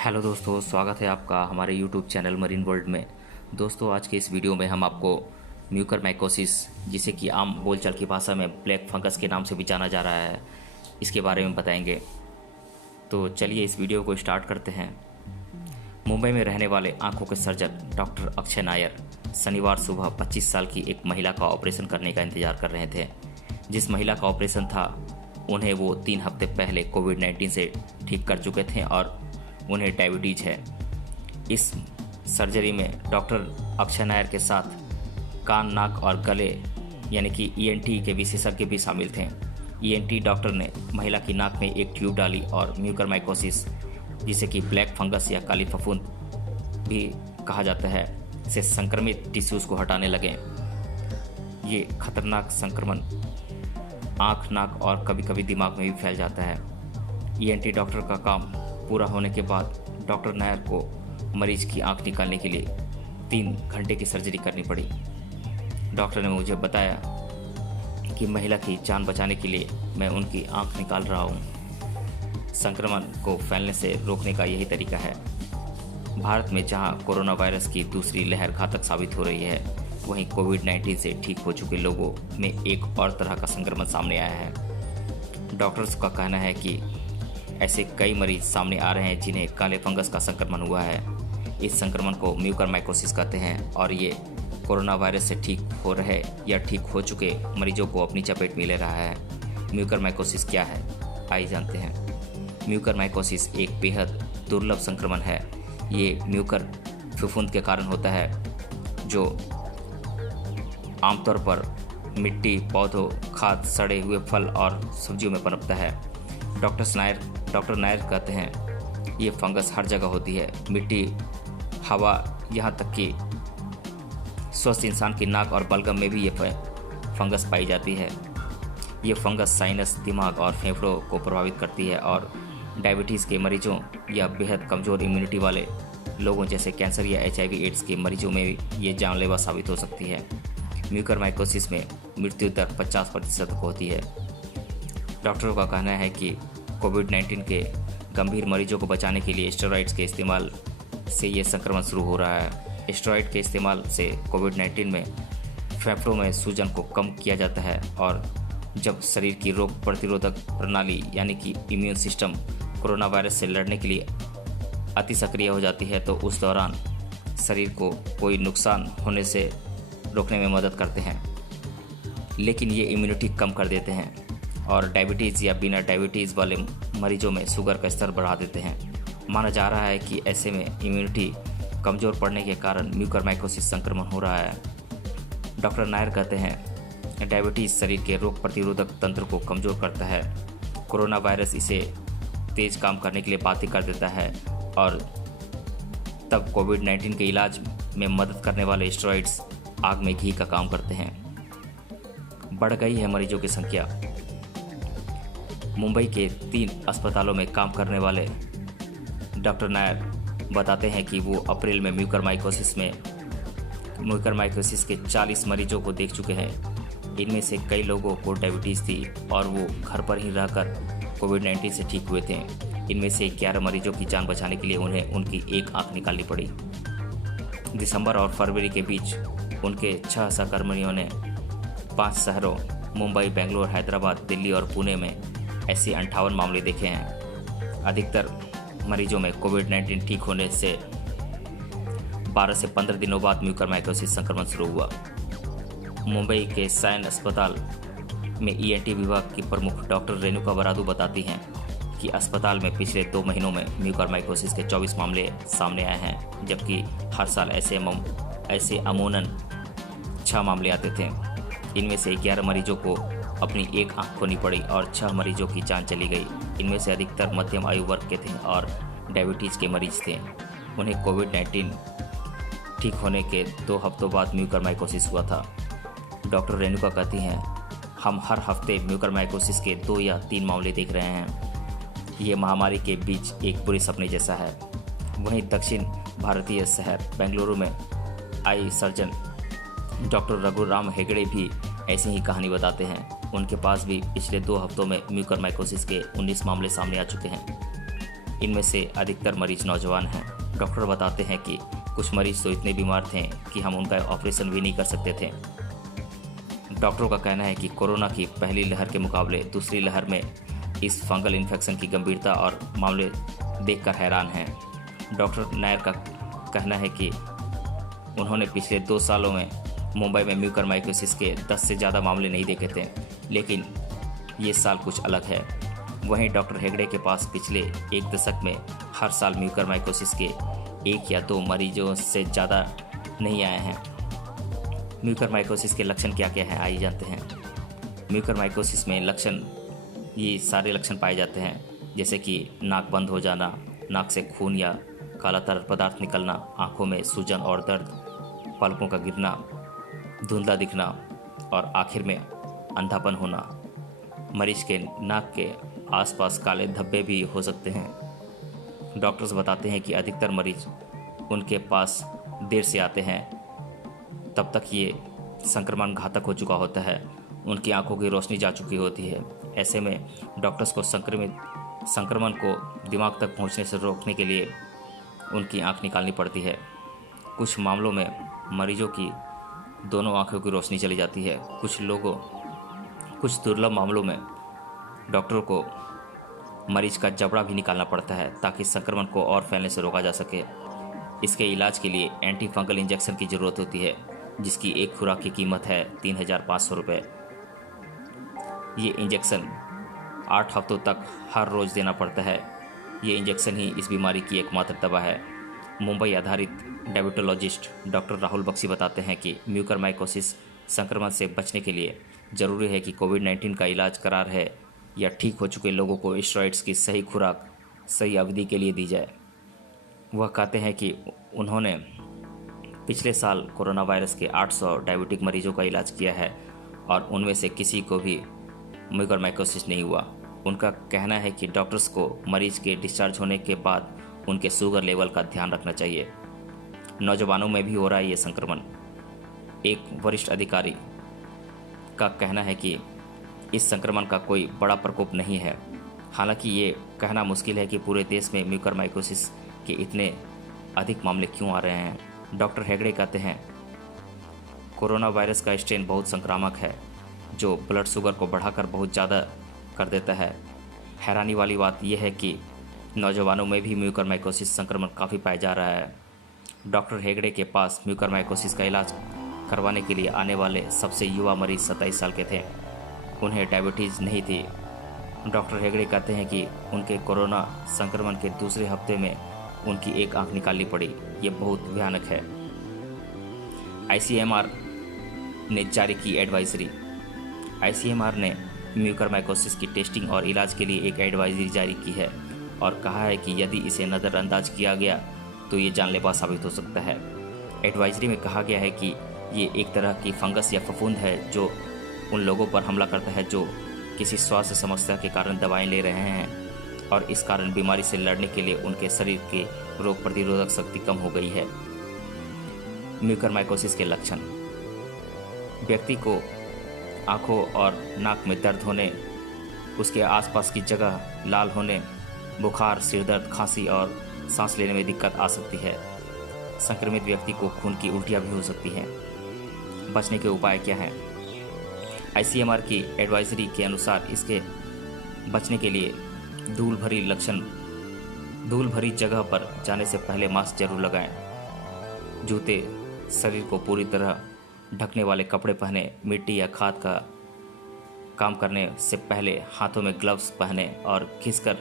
Hello दोस्तों, स्वागत है आपका हमारे यूट्यूब चैनल मरीन वर्ल्ड में। दोस्तों, आज के इस वीडियो में हम आपको म्यूकरमाइकोसिस, जिसे कि आम बोलचाल की भाषा में ब्लैक फंगस के नाम से भी जाना जा रहा है, इसके बारे में बताएंगे। तो चलिए इस वीडियो को स्टार्ट करते हैं। मुंबई में रहने वाले आंखों के सर्जन डॉक्टर अक्षय नायर शनिवार सुबह 25 साल की एक महिला का ऑपरेशन करने का इंतजार कर रहे थे। जिस महिला का ऑपरेशन था उन्हें वो 3 हफ्ते पहले कोविड-19 से ठीक कर चुके थे और उन्हें डायबिटीज है। इस सर्जरी में डॉक्टर अक्षय नायर के साथ कान, नाक और गले यानी कि ईएनटी के विशेषज्ञ भी शामिल थे। ईएनटी डॉक्टर ने महिला की नाक में एक ट्यूब डाली और म्यूकरमाइकोसिस, जिसे कि ब्लैक फंगस या काली फफूंद भी कहा जाता है, से संक्रमित टिश्यूज को हटाने लगे। ये खतरनाक संक्रमण आँख, नाक और कभी कभी दिमाग में भी फैल जाता है। ईएनटी डॉक्टर का काम पूरा होने के बाद डॉक्टर नायर को मरीज की आंख निकालने के लिए 3 घंटे की सर्जरी करनी पड़ी। डॉक्टर ने मुझे बताया कि महिला की जान बचाने के लिए मैं उनकी आंख निकाल रहा हूं। संक्रमण को फैलने से रोकने का यही तरीका है। भारत में जहां कोरोना वायरस की दूसरी लहर घातक साबित हो रही है, वहीं कोविड-19 से ठीक हो चुके लोगों में एक और तरह का संक्रमण सामने आया है। डॉक्टर्स का कहना है कि ऐसे कई मरीज सामने आ रहे हैं जिन्हें काले फंगस का संक्रमण हुआ है। इस संक्रमण को म्यूकरमाइकोसिस कहते हैं और ये कोरोना वायरस से ठीक हो रहे या ठीक हो चुके मरीजों को अपनी चपेट में ले रहा है। म्यूकरमाइकोसिस क्या है, आइए जानते हैं। म्यूकरमाइकोसिस एक बेहद दुर्लभ संक्रमण है। ये म्यूकर फफूंद के कारण होता है, जो आमतौर पर मिट्टी, पौधों, खाद, सड़े हुए फल और सब्जियों में पनपता है। डॉक्टर नायर कहते हैं ये फंगस हर जगह होती है, मिट्टी, हवा, यहाँ तक कि स्वस्थ इंसान की नाक और बलगम में भी ये फंगस पाई जाती है। ये फंगस साइनस, दिमाग और फेफड़ों को प्रभावित करती है और डायबिटीज़ के मरीजों या बेहद कमज़ोर इम्यूनिटी वाले लोगों जैसे कैंसर या HIV एड्स के मरीजों में ये जानलेवा साबित हो सकती है। म्यूकरमाइकोसिस में मृत्यु दर 50% होती है। डॉक्टरों का कहना है कि कोविड-19 के गंभीर मरीजों को बचाने के लिए स्टेरॉइड्स के इस्तेमाल से ये संक्रमण शुरू हो रहा है। स्टेरॉइड के इस्तेमाल से कोविड-19 में फेफड़ों में सूजन को कम किया जाता है और जब शरीर की रोग प्रतिरोधक प्रणाली यानी कि इम्यून सिस्टम कोरोना वायरस से लड़ने के लिए अति सक्रिय हो जाती है, तो उस दौरान शरीर को कोई नुकसान होने से रोकने में मदद करते हैं, लेकिन ये इम्यूनिटी कम कर देते हैं और डायबिटीज़ या बिना डायबिटीज़ वाले मरीजों में शुगर का स्तर बढ़ा देते हैं। माना जा रहा है कि ऐसे में इम्यूनिटी कमज़ोर पड़ने के कारण म्यूकरमाइकोसिस संक्रमण हो रहा है। डॉक्टर नायर कहते हैं डायबिटीज़ शरीर के रोग प्रतिरोधक तंत्र को कमज़ोर करता है। कोरोना वायरस इसे तेज काम करने के लिए बाध्य कर देता है और तब कोविड-19 के इलाज में मदद करने वाले स्टेरॉइड्स आग में घी का काम करते हैं। बढ़ गई है मरीजों की संख्या। मुंबई के 3 अस्पतालों में काम करने वाले डॉक्टर नायर बताते हैं कि वो अप्रैल में म्यूकरमाइकोसिस के 40 मरीजों को देख चुके हैं। इनमें से कई लोगों को डायबिटीज़ थी और वो घर पर ही रहकर कोविड-19 से ठीक हुए थे। इनमें से 11 मरीजों की जान बचाने के लिए उन्हें उनकी एक आंख निकालनी पड़ी। दिसंबर और फरवरी के बीच उनके 6 सहकर्मियों ने 5 शहरों मुंबई, बेंगलोर, हैदराबाद, दिल्ली और पुणे में ऐसे 58 मामले देखे हैं। अधिकतर मरीजों में कोविड-19 ठीक होने से 12 से 15 दिनों बाद म्यूकरमाइकोसिस संक्रमण शुरू हुआ। मुंबई के साइन अस्पताल में ईएनटी विभाग की प्रमुख डॉक्टर रेणुका बरादू बताती हैं कि अस्पताल में पिछले 2 महीनों में म्यूकरमाइकोसिस के 24 मामले सामने आए हैं, जबकि हर साल ऐसे अमूमन 6 मामले आते थे। इनमें से 11 मरीजों को अपनी एक आंख खोनी पड़ी और 6 मरीजों की जान चली गई। इनमें से अधिकतर मध्यम आयु वर्ग के थे और डायबिटीज़ के मरीज थे। उन्हें कोविड-19 ठीक होने के 2 हफ्तों बाद म्यूकरमाइकोसिस हुआ था। डॉक्टर रेणुका कहती हैं, हम हर हफ्ते म्यूकरमाइकोसिस के 2 या 3 मामले देख रहे हैं। ये महामारी के बीच एक बुरे सपने जैसा है। वहीं दक्षिण भारतीय शहर बेंगलुरु में eye surgeon doctor Raghuram Hegde भी ऐसी ही कहानी बताते हैं। उनके पास भी पिछले 2 हफ्तों में म्यूकरमाइकोसिस के 19 मामले सामने आ चुके हैं। इनमें से अधिकतर मरीज नौजवान हैं। डॉक्टर बताते हैं कि कुछ मरीज तो इतने बीमार थे कि हम उनका ऑपरेशन भी नहीं कर सकते थे। डॉक्टरों का कहना है कि कोरोना की पहली लहर के मुकाबले दूसरी लहर में इस फंगल इन्फेक्शन की गंभीरता और मामले देखकर हैरान हैं। डॉक्टर नायर का कहना है कि उन्होंने पिछले 2 सालों में मुंबई में म्यूकरमाइकोसिस के 10 से ज़्यादा मामले नहीं देखे थे, लेकिन ये साल कुछ अलग है। वहीं डॉक्टर हेगड़े के पास पिछले 1 दशक में हर साल म्यूकरमाइकोसिस के 1 या 2 मरीजों से ज़्यादा नहीं आए हैं। म्यूकरमाइकोसिस के लक्षण क्या क्या हैं, आइए जानते हैं। म्यूकरमाइकोसिस में ये सारे लक्षण पाए जाते हैं, जैसे कि नाक बंद हो जाना, नाक से खून या काला तरल पदार्थ निकलना, आंखों में सूजन और दर्द, पलकों का गिरना, धुंधला दिखना और आखिर में अंधापन होना। मरीज के नाक के आसपास काले धब्बे भी हो सकते हैं। डॉक्टर्स बताते हैं कि अधिकतर मरीज उनके पास देर से आते हैं, तब तक ये संक्रमण घातक हो चुका होता है, उनकी आंखों की रोशनी जा चुकी होती है। ऐसे में डॉक्टर्स को संक्रमण को दिमाग तक पहुंचने से रोकने के लिए उनकी आंख निकालनी पड़ती है। कुछ मामलों में मरीजों की दोनों आंखों की रोशनी चली जाती है। कुछ दुर्लभ मामलों में डॉक्टरों को मरीज का जबड़ा भी निकालना पड़ता है ताकि संक्रमण को और फैलने से रोका जा सके। इसके इलाज के लिए एंटी फंगल इंजेक्शन की ज़रूरत होती है, जिसकी एक खुराक की कीमत है 3,500 रुपये। ये इंजेक्शन 8 हफ्तों तक हर रोज़ देना पड़ता है। ये इंजेक्शन ही इस बीमारी की एकमात्र दवा है। मुंबई आधारित डायबिटोलॉजिस्ट डॉक्टर राहुल बख्शी बताते हैं कि म्यूकरमाइकोसिस संक्रमण से बचने के लिए ज़रूरी है कि कोविड-19 का इलाज करा रहे या ठीक हो चुके लोगों को स्टेरॉइड्स की सही खुराक सही अवधि के लिए दी जाए। वह कहते हैं कि उन्होंने पिछले साल कोरोना वायरस के 800 डायबिटिक मरीजों का इलाज किया है और उनमें से किसी को भी म्यूकरमाइकोसिस नहीं हुआ। उनका कहना है कि डॉक्टर्स को मरीज के डिस्चार्ज होने के बाद उनके शुगर लेवल का ध्यान रखना चाहिए। नौजवानों में भी हो रहा है ये संक्रमण। एक वरिष्ठ अधिकारी का कहना है कि इस संक्रमण का कोई बड़ा प्रकोप नहीं है। हालांकि ये कहना मुश्किल है कि पूरे देश में म्यूकरमाइकोसिस के इतने अधिक मामले क्यों आ रहे हैं। डॉक्टर हेगड़े कहते हैं, कोरोना वायरस का स्ट्रेन बहुत संक्रामक है, जो ब्लड शुगर को बढ़ाकर बहुत ज़्यादा कर देता है। हैरानी वाली बात यह है कि नौजवानों में भी म्यूकरमाइकोसिस संक्रमण काफ़ी पाया जा रहा है। डॉक्टर हेगड़े के पास म्यूकरमाइकोसिस का इलाज करवाने के लिए आने वाले सबसे युवा मरीज 27 साल के थे। उन्हें डायबिटीज़ नहीं थी। डॉक्टर हेगड़े कहते हैं कि उनके कोरोना संक्रमण के दूसरे हफ्ते में उनकी एक आंख निकालनी पड़ी। ये बहुत भयानक है। ICMR ने जारी की एडवाइजरी। ICMR ने म्यूकरमाइकोसिस की टेस्टिंग और इलाज के लिए एक एडवाइजरी जारी की है और कहा है कि यदि इसे नज़रअंदाज किया गया तो ये जानलेवा साबित हो सकता है। एडवाइजरी में कहा गया है कि ये एक तरह की फंगस या फफूंद है जो उन लोगों पर हमला करता है जो किसी स्वास्थ्य समस्या के कारण दवाएं ले रहे हैं और इस कारण बीमारी से लड़ने के लिए उनके शरीर की रोग प्रतिरोधक शक्ति कम हो गई है। म्यूकरमाइकोसिस के लक्षण: व्यक्ति को आंखों और नाक में दर्द होने, उसके आसपास की जगह लाल होने, बुखार, सिरदर्द, खांसी और सांस लेने में दिक्कत आ सकती है। संक्रमित व्यक्ति को खून की उल्टियां भी हो सकती हैं। बचने के उपाय क्या हैं? ICMR की एडवाइजरी के अनुसार इसके बचने के लिए धूल भरी जगह पर जाने से पहले मास्क जरूर लगाएं। जूते, शरीर को पूरी तरह ढकने वाले कपड़े पहने, मिट्टी या खाद का काम करने से पहले हाथों में ग्लव्स पहने और खींचकर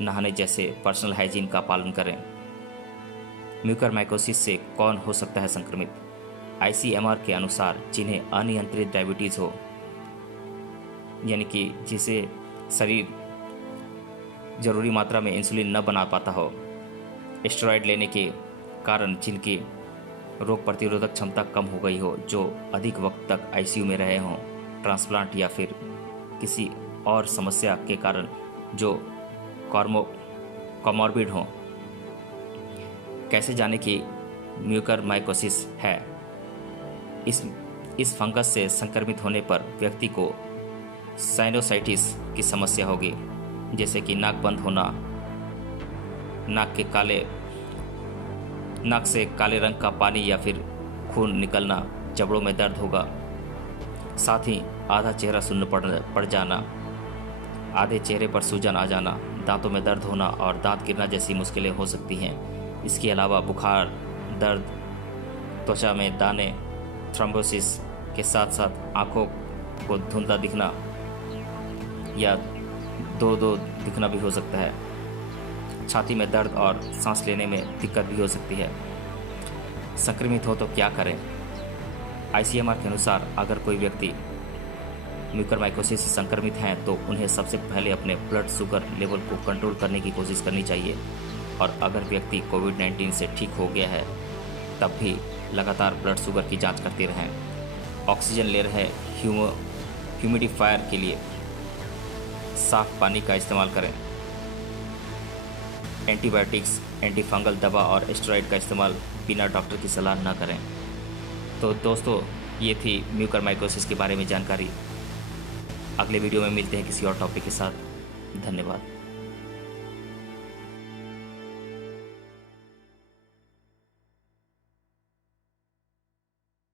नहाने जैसे पर्सनल हाइजीन का पालन करें। म्यूकरमाइकोसिस से कौन हो सकता है संक्रमित? ICMR के अनुसार जिन्हें अनियंत्रित डायबिटीज़ हो, यानी कि जिसे शरीर जरूरी मात्रा में इंसुलिन न बना पाता हो, स्टेरॉयड लेने के कारण जिनकी रोग प्रतिरोधक क्षमता कम हो गई हो, जो अधिक वक्त तक ICU में रहे हों, ट्रांसप्लांट या फिर किसी और समस्या के कारण जो कॉमॉर्बिड हों। कैसे जाने कि म्यूकरमाइकोसिस है? इस फंगस से संक्रमित होने पर व्यक्ति को साइनोसाइटिस की समस्या होगी, जैसे कि नाक बंद होना, नाक से काले रंग का पानी या फिर खून निकलना, जबड़ों में दर्द होगा, साथ ही आधा चेहरा सुन्न पड़ जाना, आधे चेहरे पर सूजन आ जाना, दांतों में दर्द होना और दांत गिरना जैसी मुश्किलें हो सकती हैं। इसके अलावा बुखार, दर्द, त्वचा में दाने, थ्रोम्बोसिस के साथ साथ आंखों को धुंधला दिखना या दो दिखना भी हो सकता है। छाती में दर्द और सांस लेने में दिक्कत भी हो सकती है। संक्रमित हो तो क्या करें? ICMR के अनुसार अगर कोई व्यक्ति म्यूकरमाइकोसिस से संक्रमित हैं तो उन्हें सबसे पहले अपने ब्लड शुगर लेवल को कंट्रोल करने की कोशिश करनी चाहिए, और अगर व्यक्ति कोविड-19 से ठीक हो गया है तब भी लगातार ब्लड शुगर की जांच करते रहें। ऑक्सीजन ले रहे ह्यूमिडिफायर के लिए साफ पानी का इस्तेमाल करें। एंटीबायोटिक्स, एंटीफंगल दवा और स्टेरॉइड का इस्तेमाल बिना डॉक्टर की सलाह न करें। तो दोस्तों, ये थी म्यूकरमाइकोसिस के बारे में जानकारी। अगले वीडियो में मिलते हैं किसी और टॉपिक के साथ। धन्यवाद।